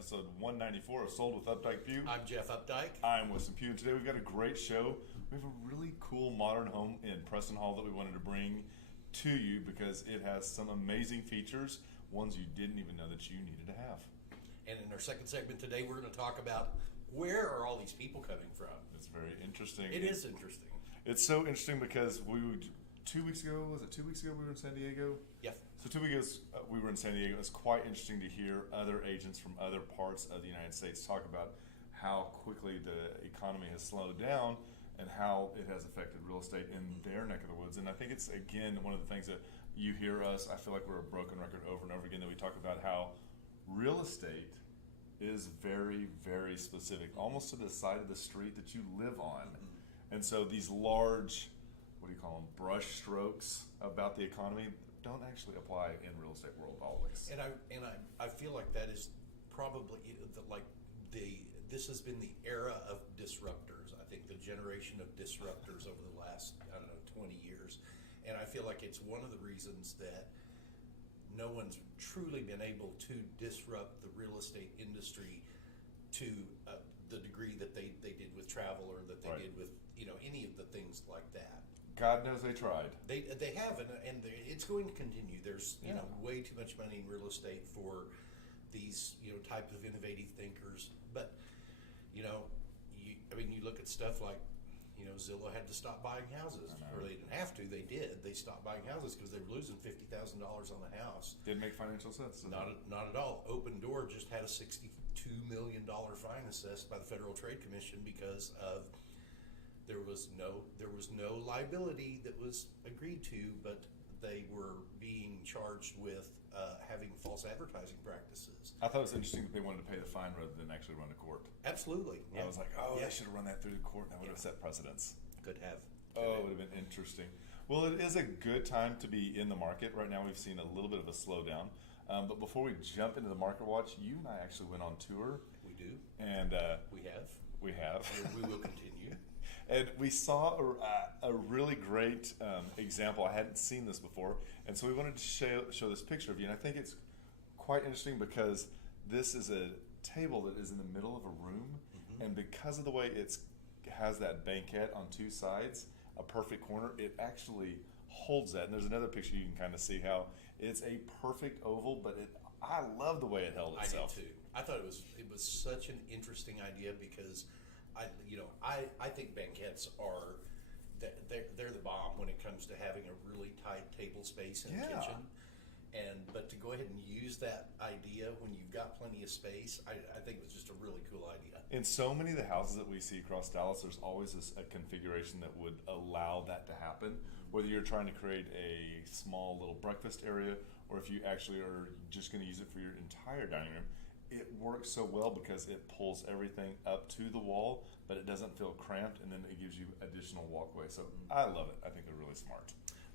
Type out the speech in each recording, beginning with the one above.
episode 194 of Sold with Updike View. I'm Jeff Updike. I'm Wilson Pugh, and today we've got a great show. We have a really cool modern home in Preston Hollow that we wanted to bring to you because it has some amazing features, ones you didn't even know that you needed to have. And in our second segment today, we're going to talk about where are all these people coming from. It's very interesting. It is interesting. It's so interesting because 2 weeks ago, was it 2 weeks ago we were in San Diego? Yes. So 2 weeks ago we were in San Diego. It's quite interesting to hear other agents from other parts of the United States talk about how quickly the economy has slowed down and how it has affected real estate in their neck of the woods. And I think it's, again, one of the things that you hear us, I feel like we're a broken record over and over again, that we talk about how real estate is very, very specific, almost to the side of the street that you live on. Mm-hmm. And so these large, what do you call them, brush strokes about the economy don't actually apply in real estate world always. And I feel like that is probably this has been the era of disruptors. I think the generation of disruptors over the last 20 years, and I feel like it's one of the reasons that no one's truly been able to disrupt the real estate industry to the degree that they did with travel or that they did with any of the things like that. God knows they tried. They have, and it's going to continue. There's way too much money in real estate for these type of innovative thinkers. But you look at stuff like Zillow had to stop buying houses, or they didn't have to. They did. They stopped buying houses because they were losing $50,000 on the house. Didn't make financial sense. Not at all. Open Door just had a $62 million fine assessed by the Federal Trade Commission because of there was no liability that was agreed to, but they were being charged with having false advertising practices. I thought it was interesting that they wanted to pay the fine rather than actually run to court. Absolutely. I was like, they should have run that through the court, and that would have set precedents. Could have. It would have been interesting. Well, it is a good time to be in the market. Right now we've seen a little bit of a slowdown. But before we jump into the market watch, you and I actually went on tour. We do. And we have. We have. And we will continue. And we saw a really great example. I hadn't seen this before. And so we wanted to show this picture of you. And I think it's quite interesting because this is a table that is in the middle of a room. Mm-hmm. And because of the way it has that banquette on two sides, a perfect corner, it actually holds that. And there's another picture you can kind of see how it's a perfect oval, but I love the way it held itself. I did too. I thought it was such an interesting idea because I think banquettes are they're the bomb when it comes to having a really tight table space in the kitchen. But to go ahead and use that idea when you've got plenty of space, I think it was just a really cool idea. In so many of the houses that we see across Dallas, there's always a configuration that would allow that to happen. Whether you're trying to create a small little breakfast area or if you actually are just going to use it for your entire dining room, it works so well because it pulls everything up to the wall, but it doesn't feel cramped, and then it gives you additional walkway. So I love it. I think they're really smart.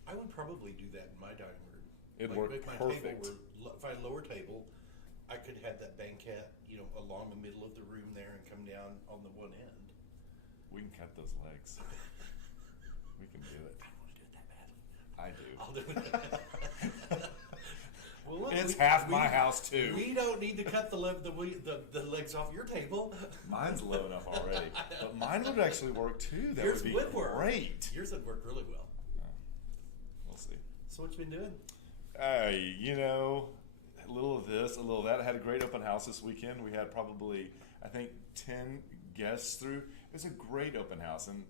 I would probably do that in my dining room. It'd work perfect. If I had a lower table, I could have that banquette, along the middle of the room there and come down on the one end. We can cut those legs. We can do it. I don't want to do it that badly. I do. I'll do it. Well, look, it's half my house too. We don't need to cut the legs off your table. Mine's low enough already, but mine would actually work too. That Yours would be great. Yours would work really well. We'll see. So what you been doing? A little of this, a little of that. I had a great open house this weekend. We had probably, I think, 10 guests through. It was a great open house. And,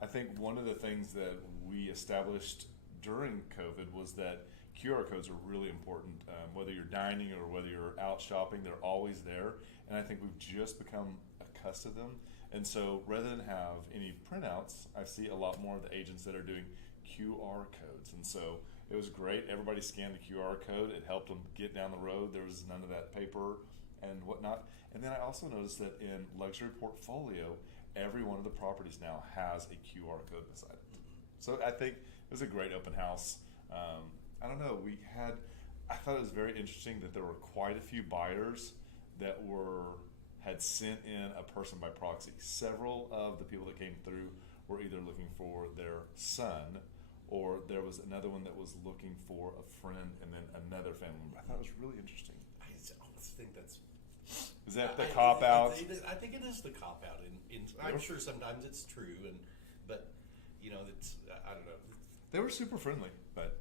I think one of the things that we established during COVID was that QR codes are really important. Whether you're dining or whether you're out shopping, they're always there. And I think we've just become accustomed to them. And so rather than have any printouts, I see a lot more of the agents that are doing QR codes. And so it was great. Everybody scanned the QR code. It helped them get down the road. There was none of that paper and whatnot. And then I also noticed that in Luxury Portfolio, every one of the properties now has a QR code beside it. So I think it was a great open house. I don't know. I thought it was very interesting that there were quite a few buyers that had sent in a person by proxy. Several of the people that came through were either looking for their son, or there was another one that was looking for a friend and then another family member. I thought it was really interesting. I almost think that's Is that the cop out? I think it is the cop out. I'm sure sometimes it's true, but it's I don't know. They were super friendly, but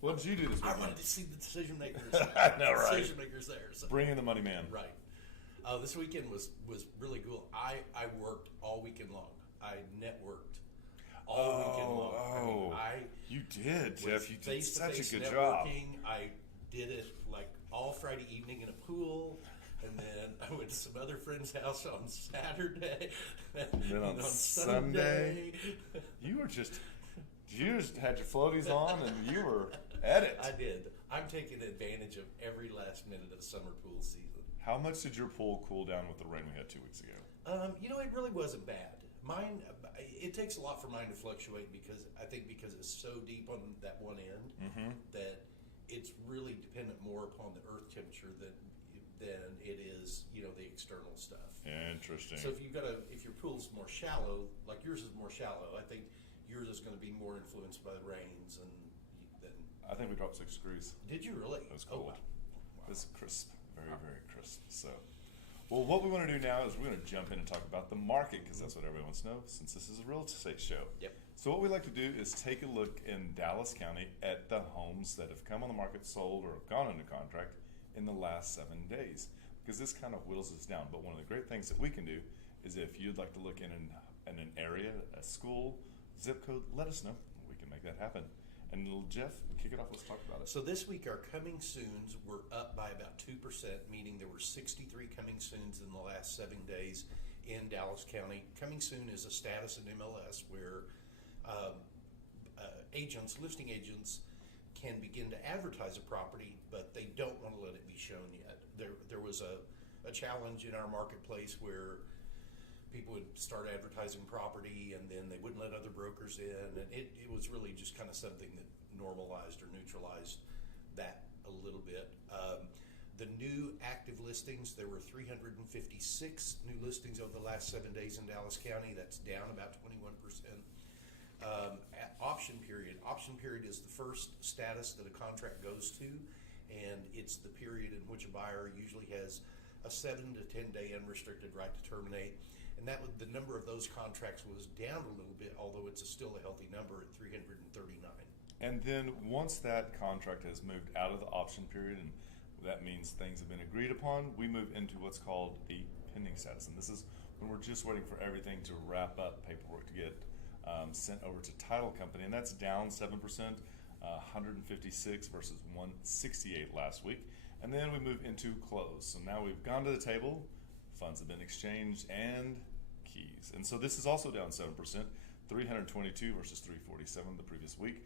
what did you do this weekend? I wanted to see the decision makers. I know, right? Decision makers there. So. Bring in the money man. Right. This weekend was really cool. I worked all weekend long. I networked all weekend long. You did, Jeff. You did such a good networking. job. I did it like all Friday evening in a pool. And then I went to some other friend's house on Saturday. And then on Sunday. You just had your floaties on and you were at it. I did. I'm taking advantage of every last minute of summer pool season. How much did your pool cool down with the rain we had 2 weeks ago? It really wasn't bad. Mine, it takes a lot for mine to fluctuate because it's so deep on that one end that it's really dependent more upon the earth temperature than it is, the external stuff. Interesting. So if your pool's more shallow, like yours is more shallow, I think yours is going to be more influenced by the rains I think we dropped 6 degrees. Did you really? It was cold. Oh, wow. It was crisp, very, very crisp. So, well, what we want to do now is we're going to jump in and talk about the market because that's what everyone wants to know since this is a real estate show. Yep. So what we like to do is take a look in Dallas County at the homes that have come on the market, sold, or gone into contract in the last 7 days, because this kind of whittles us down. But one of the great things that we can do is if you'd like to look in an area, a school, zip code, let us know. We can make that happen. And Jeff, kick it off. Let's talk about it. So this week our coming soons were up by about 2%, meaning there were 63 coming soons in the last 7 days in Dallas County. Coming soon is a status in MLS where listing agents can begin to advertise a property, but they don't want to let it be shown yet. There was a challenge in our marketplace where people would start advertising property and then they wouldn't let other brokers in, and it was really just kind of something that normalized or neutralized that a little bit. The new active listings, there were 356 new listings over the last 7 days in Dallas County. That's down about 21%. Option period is the first status that a contract goes to, and it's the period in which a buyer usually has a 7 to 10 day unrestricted right to terminate. And the number of those contracts was down a little bit, although it's still a healthy number at 339. And then once that contract has moved out of the option period, and that means things have been agreed upon, we move into what's called a pending status. And this is when we're just waiting for everything to wrap up, paperwork to get sent over to title company, and that's down 7%, 156 versus 168 last week. And then we move into close. So now we've gone to the table, funds have been exchanged, and keys. And so this is also down 7%, 322 versus 347 the previous week.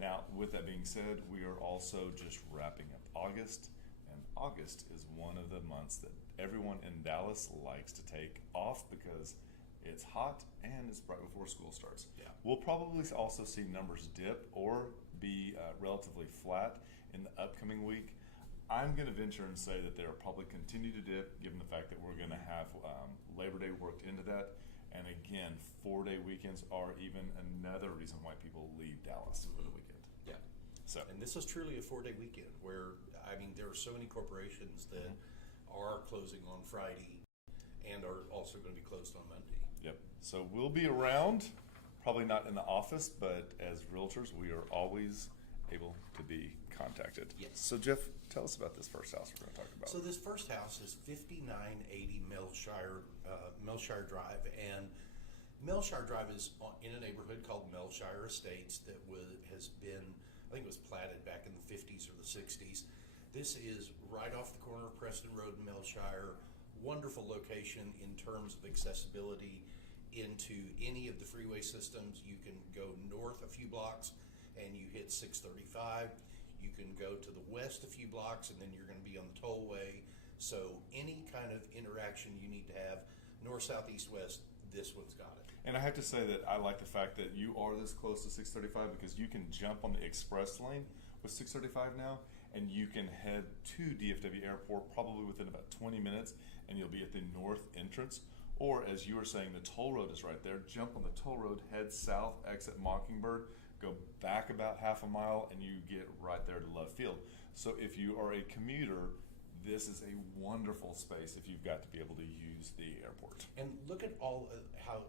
Now, with that being said, we are also just wrapping up August, and August is one of the months that everyone in Dallas likes to take off because it's hot and it's right before school starts. Yeah. We'll probably also see numbers dip or be relatively flat in the upcoming week. I'm going to venture and say that they'll probably continue to dip given the fact that we're going to have Labor Day worked into that. And again, 4-day weekends are even another reason why people leave Dallas for the weekend. Yeah. So, and this is truly a 4-day weekend where, there are so many corporations that are closing on Friday and are also going to be closed on Monday. Yep. So we'll be around, probably not in the office, but as realtors, we are always able to be contacted. Yes. So Jeff, tell us about this first house we're going to talk about. So this first house is 5980 Melshire Drive, and Melshire Drive is in a neighborhood called Melshire Estates that has been, I think it was platted back in the 50s or the 60s. This is right off the corner of Preston Road and Melshire. Wonderful location in terms of accessibility into any of the freeway systems. You can go north a few blocks and you hit 635. You can go to the west a few blocks and then you're going to be on the tollway. So any kind of interaction you need to have, north, south, east, west, this one's got it. And I have to say that I like the fact that you are this close to 635 because you can jump on the express lane with 635 now, and you can head to DFW Airport probably within about 20 minutes, and you'll be at the north entrance. Or as you were saying, the toll road is right there. Jump on the toll road, head south, exit Mockingbird, go back about half a mile, and you get right there to Love Field. So if you are a commuter, this is a wonderful space if you've got to be able to use the airport. And look at all how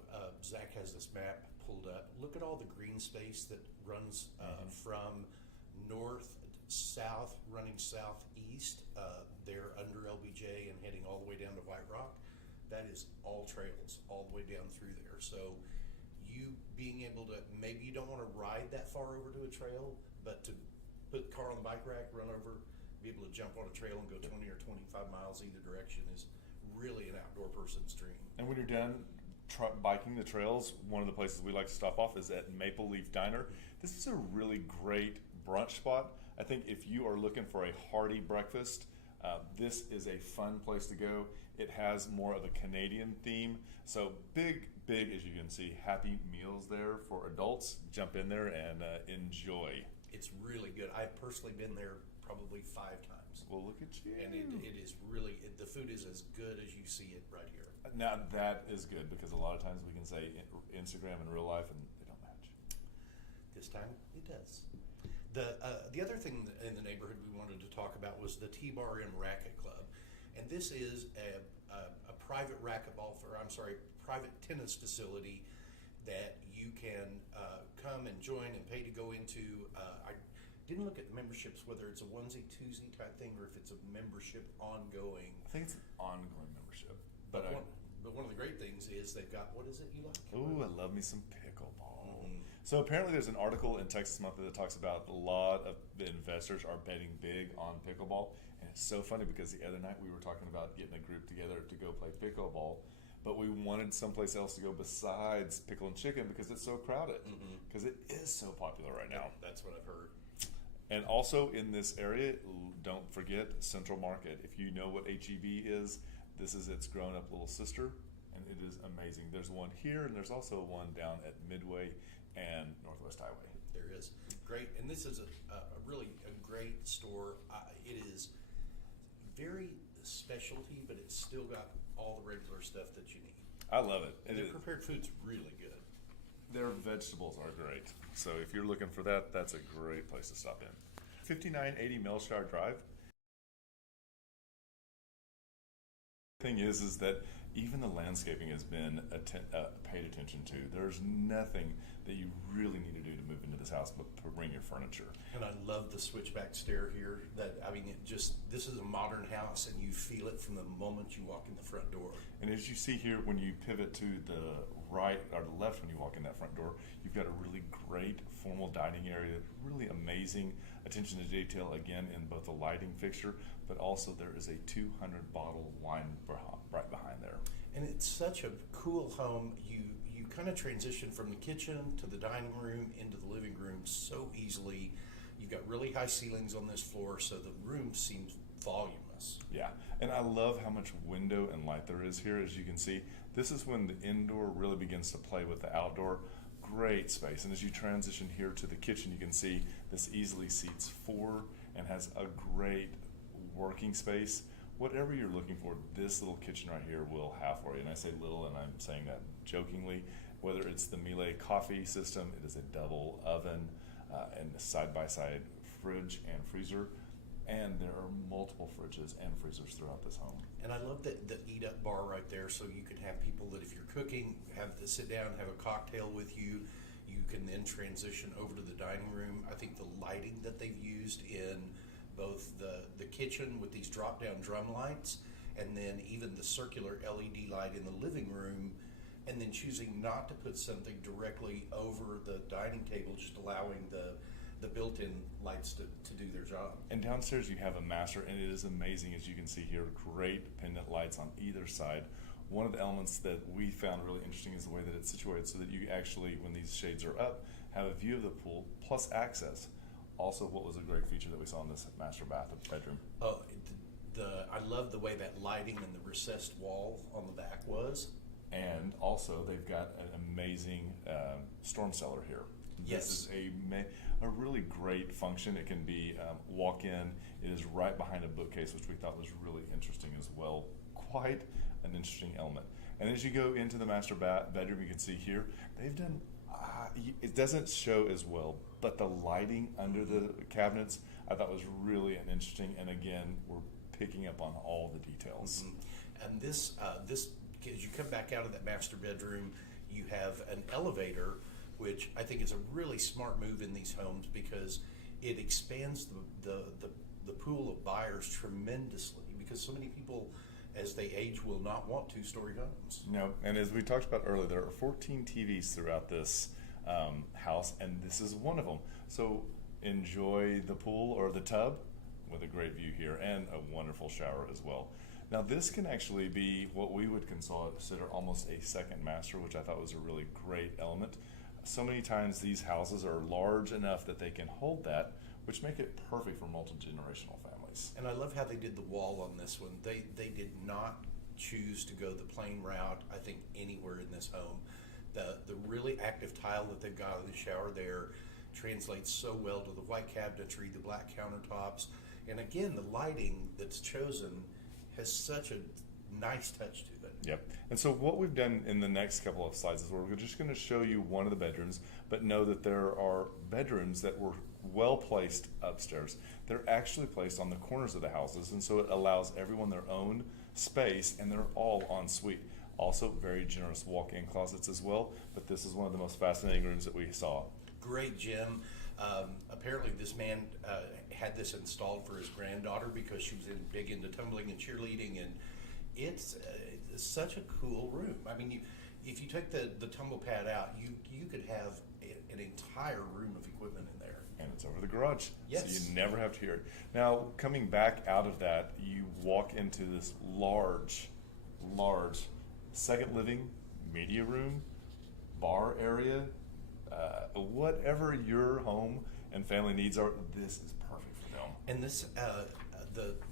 Zach has this map pulled up. Look at all the green space that runs from north, south, running southeast, there under LBJ and heading all the way down to White Rock. That is all trails all the way down through there. So you being able to, maybe you don't want to ride that far over to a trail, but to put the car on the bike rack, run over, be able to jump on a trail and go 20 or 25 miles either direction is really an outdoor person's dream. And when you're done biking the trails, one of the places we like to stop off is at Maple Leaf Diner. This is a really great brunch spot. I think if you are looking for a hearty breakfast, this is a fun place to go. It has more of a Canadian theme. So big, as you can see, happy meals there for adults. Jump in there and enjoy. It's really good. I've personally been there probably 5 times. Well, look at you. And it is really, the food is as good as you see it right here. Now, that is good because a lot of times we can say Instagram in real life and they don't match. This time it does. The other thing in the neighborhood we wanted to talk about was the T-Bar and Racket Club. And this is a private private tennis facility that you can come and join and pay to go into. I didn't look at memberships, whether it's a onesie, twosie type thing or if it's a membership ongoing. I think it's an ongoing membership. But one of the great things is they've got, what is it you like? Ooh, I love me some pickleball. So apparently there's an article in Texas Monthly that talks about a lot of the investors are betting big on pickleball. And it's so funny because the other night we were talking about getting a group together to go play pickleball, but we wanted someplace else to go besides Pickle and Chicken because it's so crowded. Because it is so popular right now. That's what I've heard. And also in this area, don't forget Central Market. If you know what HEB is, this is its grown-up little sister, and it is amazing. There's one here, and there's also one down at Midway and Northwest Highway. There is. Great. And this is a really great store. It is very specialty, but it's still got all the regular stuff that you need. I love it. And their prepared food's really good. Their vegetables are great. So if you're looking for that, that's a great place to stop in. 5980 Melshire Drive. The thing is that even the landscaping has been paid attention to. There's nothing that you really need to do to move into this house but bring your furniture. And I love the switchback stair here. This is a modern house and you feel it from the moment you walk in the front door. And as you see here, when you pivot to the right or the left when you walk in that front door, you've got a really great formal dining area, really amazing attention to detail again in both the lighting fixture, but also there is a 200 bottle wine right behind there. And it's such a cool home. You kind of transition from the kitchen to the dining room into the living room so easily. You've got really high ceilings on this floor, so the room seems voluminous. Yeah, and I love how much window and light there is here. As you can see, this is when the indoor really begins to play with the outdoor. Great space. And as you transition here to the kitchen, you can see this easily seats 4 and has a great working space. Whatever you're looking for, this little kitchen right here will have for you. And I say little, and I'm saying that jokingly. Whether it's the Miele coffee system, it is a double oven and side-by-side fridge and freezer. And there are multiple fridges and freezers throughout this home. And I love the eat-up bar right there, so you can have people that if you're cooking, have to sit down, have a cocktail with you. You can then transition over to the dining room. I think the lighting that they've used in both the kitchen with these drop-down drum lights and then even the circular LED light in the living room, and then choosing not to put something directly over the dining table, just allowing the built-in lights to do their job. And downstairs you have a master, and it is amazing, as you can see here, great pendant lights on either side. One of the elements that we found really interesting is the way that it's situated so that you actually, when these shades are up, have a view of the pool plus access. Also, what was a great feature that we saw in this master bedroom? Oh, I love the way that lighting and the recessed wall on the back was. And also, they've got an amazing storm cellar here. Yes. This is a really great function. It can be walk-in. It is right behind a bookcase, which we thought was really interesting as well. Quite an interesting element. And as you go into the master bedroom, you can see here, they've done, it doesn't show as well, but the lighting under the cabinets, I thought was really interesting. And again, we're picking up on all the details. And this, as you come back out of that master bedroom, you have an elevator, which I think is a really smart move in these homes because it expands the pool of buyers tremendously, because so many people, as they age, will not want two-story homes. No, and as we talked about earlier, there are 14 TVs throughout this house, and this is one of them. So enjoy the pool or the tub with a great view here and a wonderful shower as well. Now this can actually be what we would consider almost a second master, which I thought was a really great element. So many times these houses are large enough that they can hold that, which make it perfect for multi-generational families. And I love how they did the wall on this one. They did not choose to go the plain route, I think, anywhere in this home. The really active tile that they've got in the shower there translates so well to the white cabinetry, the black countertops, and again, the lighting that's chosen has such a nice touch to it. Yep. And so what we've done in the next couple of slides is we're just going to show you one of the bedrooms, but know that there are bedrooms that were well placed upstairs. They're actually placed on the corners of the houses, and so it allows everyone their own space, and they're all en suite. Also, very generous walk-in closets as well, but this is one of the most fascinating rooms that we saw. Great, Jim. Apparently this man had this installed for his granddaughter because she was big into tumbling and cheerleading, and it's such a cool room. I mean, if you take the tumble pad out, you could have an entire room of equipment in there. And it's over the garage, yes. So you never have to hear it. Now, coming back out of that, you walk into this large second living, media room, bar area, whatever your home and family needs are, this is perfect for them. And this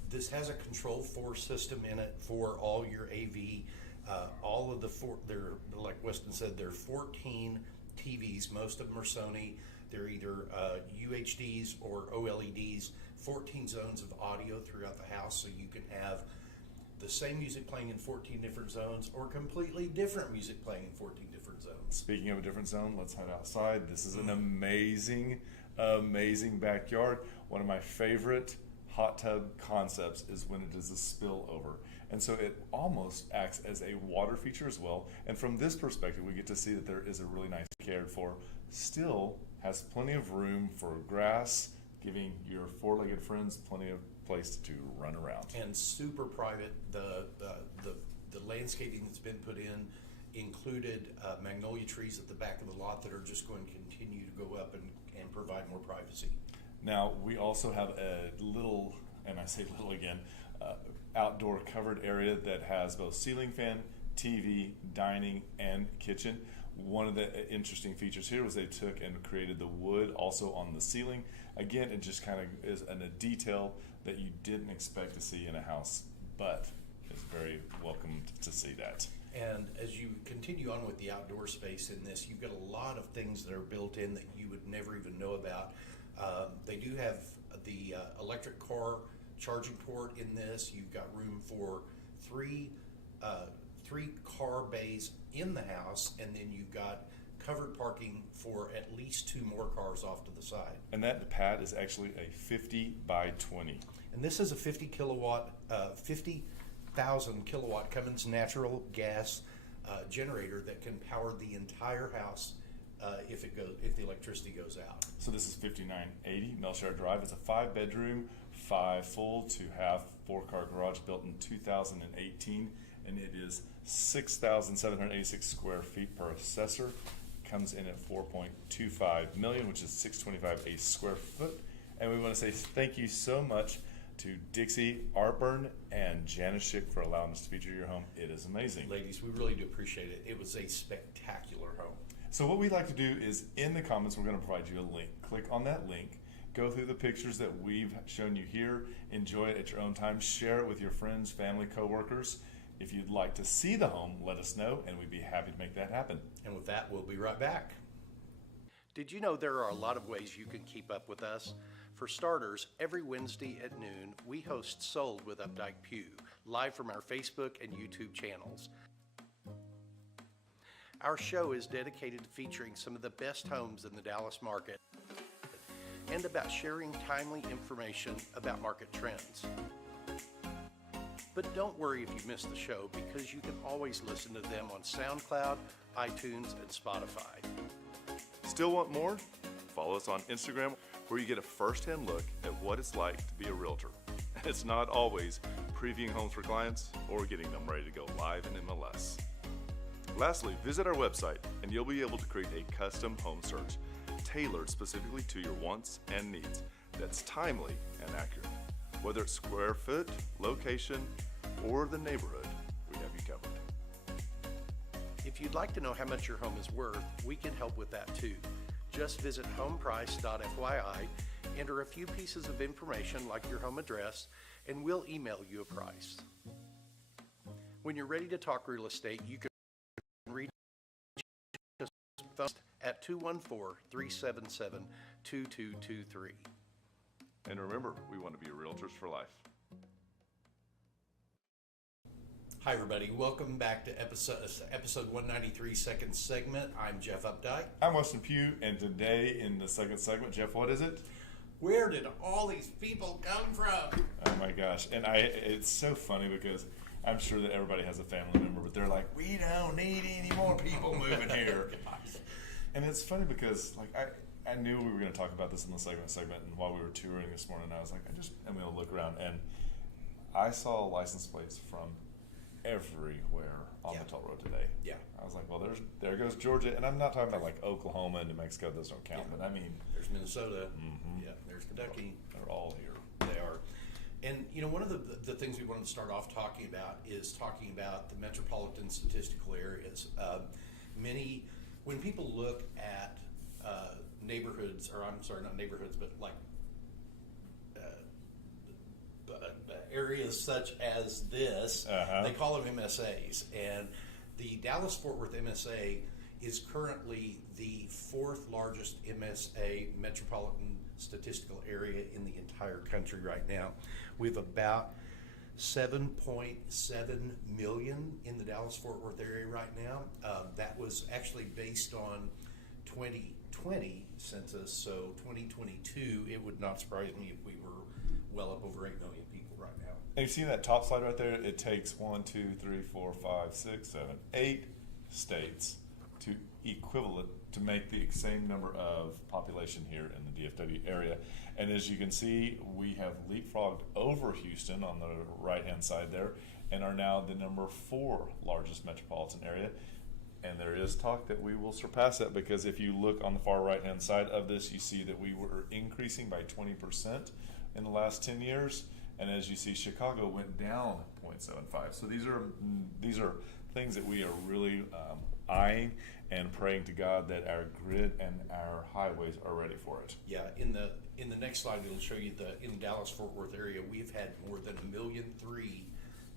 this has a control force system in it for all your AV. All of they're, like Weston said, there are 14 TVs. Most of them are Sony. They're either UHDs or OLEDs. 14 zones of audio throughout the house, so you can have the same music playing in 14 different zones or completely different music playing in 14 different zones. Speaking of a different zone, let's head outside. This is an amazing backyard. One of my favorite hot tub concepts is when it is a spillover. And so it almost acts as a water feature as well. And from this perspective, we get to see that there is a really nice cared for, still has plenty of room for grass, giving your four-legged friends plenty of place to run around. And super private. The landscaping that's been put in included magnolia trees at the back of the lot that are just going to continue to go up and provide more privacy. Now, we also have a little, and I say little again, outdoor covered area that has both ceiling fan, TV, dining, and kitchen. One of the interesting features here was they took and created the wood also on the ceiling. Again, it just kind of is a detail that you didn't expect to see in a house, but it's very welcome to see that. And as you continue on with the outdoor space in this, you've got a lot of things that are built in that you would never even know about. They do have the electric car charging port in this. You've got room for three car bays in the house, and then you've got covered parking for at least 2 more cars off to the side. And that pad is actually a 50 by 20. And this is a 50,000 kilowatt Cummins natural gas generator that can power the entire house if the electricity goes out. So this is 5980 Melshire Drive. It's a 5-bedroom, 5 full to half 4-car garage built in 2018, and it is 6,786 square feet per assessor. Comes in at $4.25 million, which is $625 a square foot. And we want to say thank you so much to Dixie Artburn and Janice Schick for allowing us to feature your home. It is amazing. Ladies, we really do appreciate it. It was a spectacular home. So what we'd like to do is in the comments, we're going to provide you a link. Click on that link, go through the pictures that we've shown you here, enjoy it at your own time, share it with your friends, family, coworkers. If you'd like to see the home, let us know, and we'd be happy to make that happen. And with that, we'll be right back. Did you know there are a lot of ways you can keep up with us? For starters, every Wednesday at noon, we host Sold with Updike Pugh, live from our Facebook and YouTube channels. Our show is dedicated to featuring some of the best homes in the Dallas market and about sharing timely information about market trends. But don't worry if you missed the show, because you can always listen to them on SoundCloud, iTunes, and Spotify. Still want more? Follow us on Instagram, where you get a first-hand look at what it's like to be a realtor. And it's not always previewing homes for clients or getting them ready to go live in MLS. Lastly, visit our website and you'll be able to create a custom home search tailored specifically to your wants and needs that's timely and accurate. Whether it's square foot, location, or the neighborhood, we have you covered. If you'd like to know how much your home is worth, we can help with that too. Just visit homeprice.fyi, enter a few pieces of information like your home address, and we'll email you a price. When you're ready to talk real estate, you can reach us at 214-377-2223. And remember, we want to be realtors for life. Hi everybody, welcome back to episode 193, second segment. I'm Jeff Updike. I'm Weston Pugh, and today in the second segment, Jeff, what is it? Where did all these people come from? Oh my gosh, and it's so funny because I'm sure that everybody has a family member, but they're like, we don't need any more people moving here. And it's funny because like I knew we were going to talk about this in the segment, and while we were touring this morning, I was like, I'm going to look around, and I saw license plates from everywhere on the toll road today. Yeah. I was like, well, there goes Georgia, and I'm not talking about like Oklahoma and New Mexico; those don't count. But I mean, there's Minnesota. Yeah, there's Kentucky. They're all here. They are. And you know, one of the things we wanted to start off talking about is talking about the metropolitan statistical areas. When people look at neighborhoods, or I'm sorry, not neighborhoods, but like areas such as this, they call them MSAs. And the Dallas-Fort Worth MSA is currently the fourth largest MSA, metropolitan statistical area, in the entire country right now. We have about 7.7 million in the Dallas-Fort Worth area right now. That was actually based on 2020 census, so 2022, it would not surprise me if we were well up over 8 million people right now. And you see that top slide right there? It takes 8 states to equivalent to make the same number of population here in the DFW area. And as you can see, we have leapfrogged over Houston on the right-hand side there, and are now the number 4 largest metropolitan area. And there is talk that we will surpass that, because if you look on the far right-hand side of this, you see that we were increasing by 20% in the last 10 years. And as you see, Chicago went down 0.75. So these are things that we are really eyeing and praying to God that our grid and our highways are ready for it. Yeah, in the next slide, it'll show you in the Dallas-Fort Worth area, we've had more than 1.3 million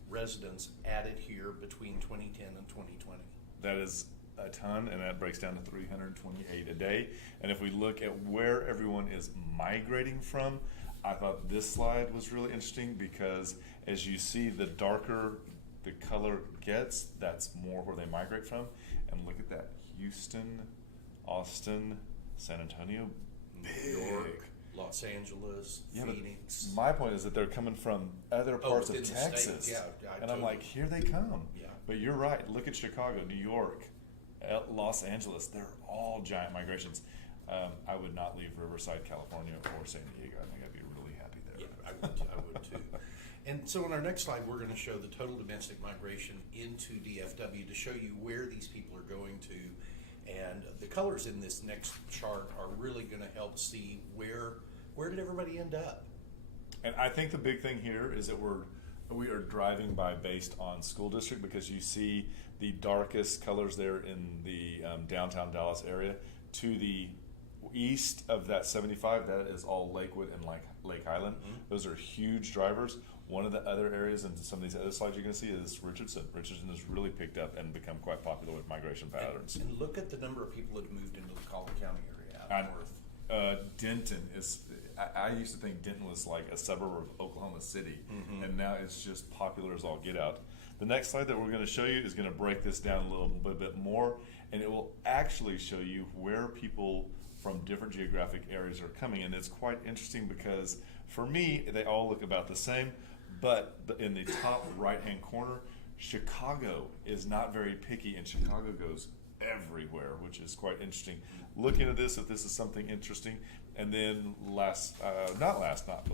residents added here between 2010 and 2020. That is a ton, and that breaks down to 328 a day. And if we look at where everyone is migrating from, I thought this slide was really interesting, because as you see, the darker the color gets, that's more where they migrate from. And look at that: Houston, Austin, San Antonio, New York, Los Angeles, Phoenix. My point is that they're coming from other parts of Texas. Yeah, I'm like, here they come. Yeah. But you're right. Look at Chicago, New York, Los Angeles. They're all giant migrations. I would not leave Riverside, California, or San Diego. I think I'd be really happy there. Yeah, I would too. And so on our next slide, we're going to show the total domestic migration into DFW to show you where these people are going to. And the colors in this next chart are really going to help see where did everybody end up. And I think the big thing here is that we are driving by based on school district, because you see the darkest colors there in the downtown Dallas area. To the east of that 75, that is all Lakewood and Lake Highland. Mm-hmm. Those are huge drivers. One of the other areas, and some of these other slides you're going to see, is Richardson. Richardson has really picked up and become quite popular with migration patterns. And look at the number of people that have moved into the Collin County area out north. Denton is, I used to think Denton was like a suburb of Oklahoma City, and now it's just popular as all get out. The next slide that we're going to show you is going to break this down a little bit more, and it will actually show you where people from different geographic areas are coming. And it's quite interesting because for me, they all look about the same, But in the top right-hand corner, Chicago is not very picky, and Chicago goes everywhere, which is quite interesting. Look into this if this is something interesting. And then not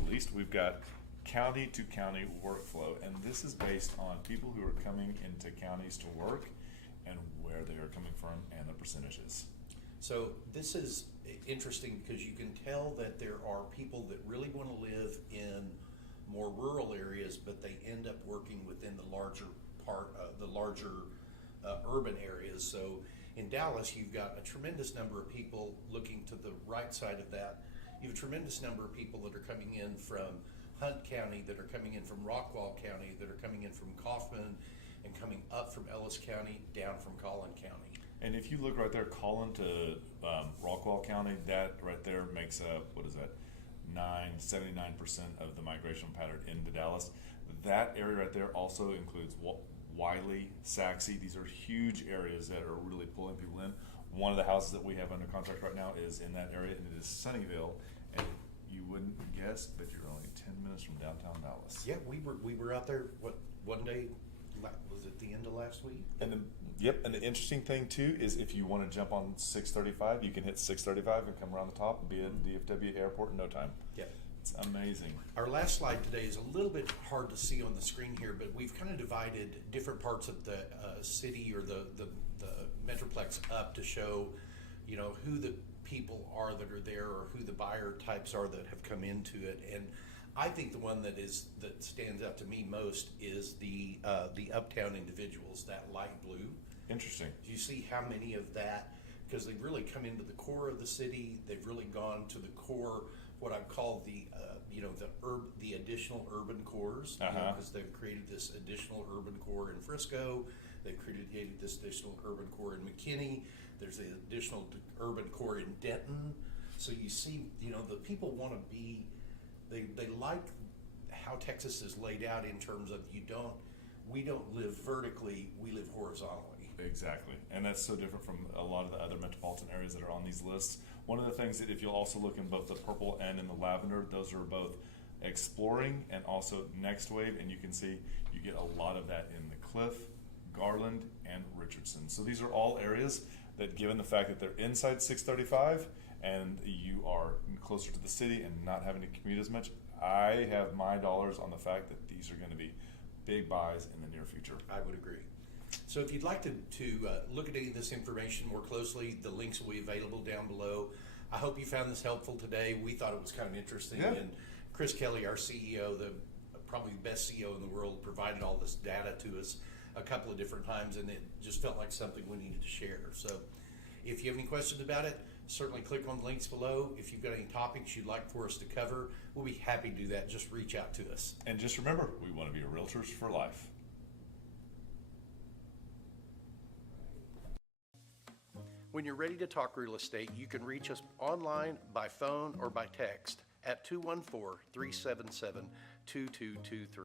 least, we've got county to county workflow, and this is based on people who are coming into counties to work and where they are coming from and the percentages. So this is interesting because you can tell that there are people that really want to live in more rural areas, but they end up working within the larger urban areas. So in Dallas, you've got a tremendous number of people looking to the right side of that. You have a tremendous number of people that are coming in from Hunt County, that are coming in from Rockwall County, that are coming in from Kaufman, and coming up from Ellis County, down from Collin County. And if you look right there, Collin to Rockwall County, that right there makes up, 79% of the migration pattern into Dallas. That area right there also includes Wiley, Saxe. These are huge areas that are really pulling people in. One of the houses that we have under contract right now is in that area, and it is Sunnyvale. And you wouldn't guess, but you're only 10 minutes from downtown Dallas. Yeah, we were out there, one day, was it the end of last week? And the interesting thing too is if you want to jump on 635, you can hit 635 and come around the top and be at DFW Airport in no time. Yeah. It's amazing. Our last slide today is a little bit hard to see on the screen here, but we've kind of divided different parts of the city or the Metroplex up to show, who the people are that are there or who the buyer types are that have come into it. And I think the one that stands out to me most is the uptown individuals, that light blue. Interesting. Do you see how many of that? Because they've really come into the core of the city. They've really gone to the core, what I call the additional urban cores. Because they've created this additional urban core in Frisco. They've created this additional urban core in McKinney. There's an additional urban core in Denton. So you see, the people want to be. They like how Texas is laid out in terms of we don't live vertically, we live horizontally. Exactly, and that's so different from a lot of the other metropolitan areas that are on these lists. One of the things that if you'll also look in both the purple and in the lavender, those are both exploring and also next wave, and you can see you get a lot of that in the Cliff, Garland, and Richardson. So these are all areas that, given the fact that they're inside 635 and you are closer to the city and not having to commute as much, I have my dollars on the fact that these are going to be big buys in the near future. I would agree. So if you'd like to look at any of this information more closely, the links will be available down below. I hope you found this helpful today. We thought it was kind of interesting. Yeah. And Chris Kelly, our CEO, probably the best CEO in the world, provided all this data to us a couple of different times, and it just felt like something we needed to share. So if you have any questions about it, certainly click on the links below. If you've got any topics you'd like for us to cover, we'll be happy to do that. Just reach out to us. And just remember, we want to be realtors for life. When you're ready to talk real estate, you can reach us online, by phone, or by text at 214-377-2223.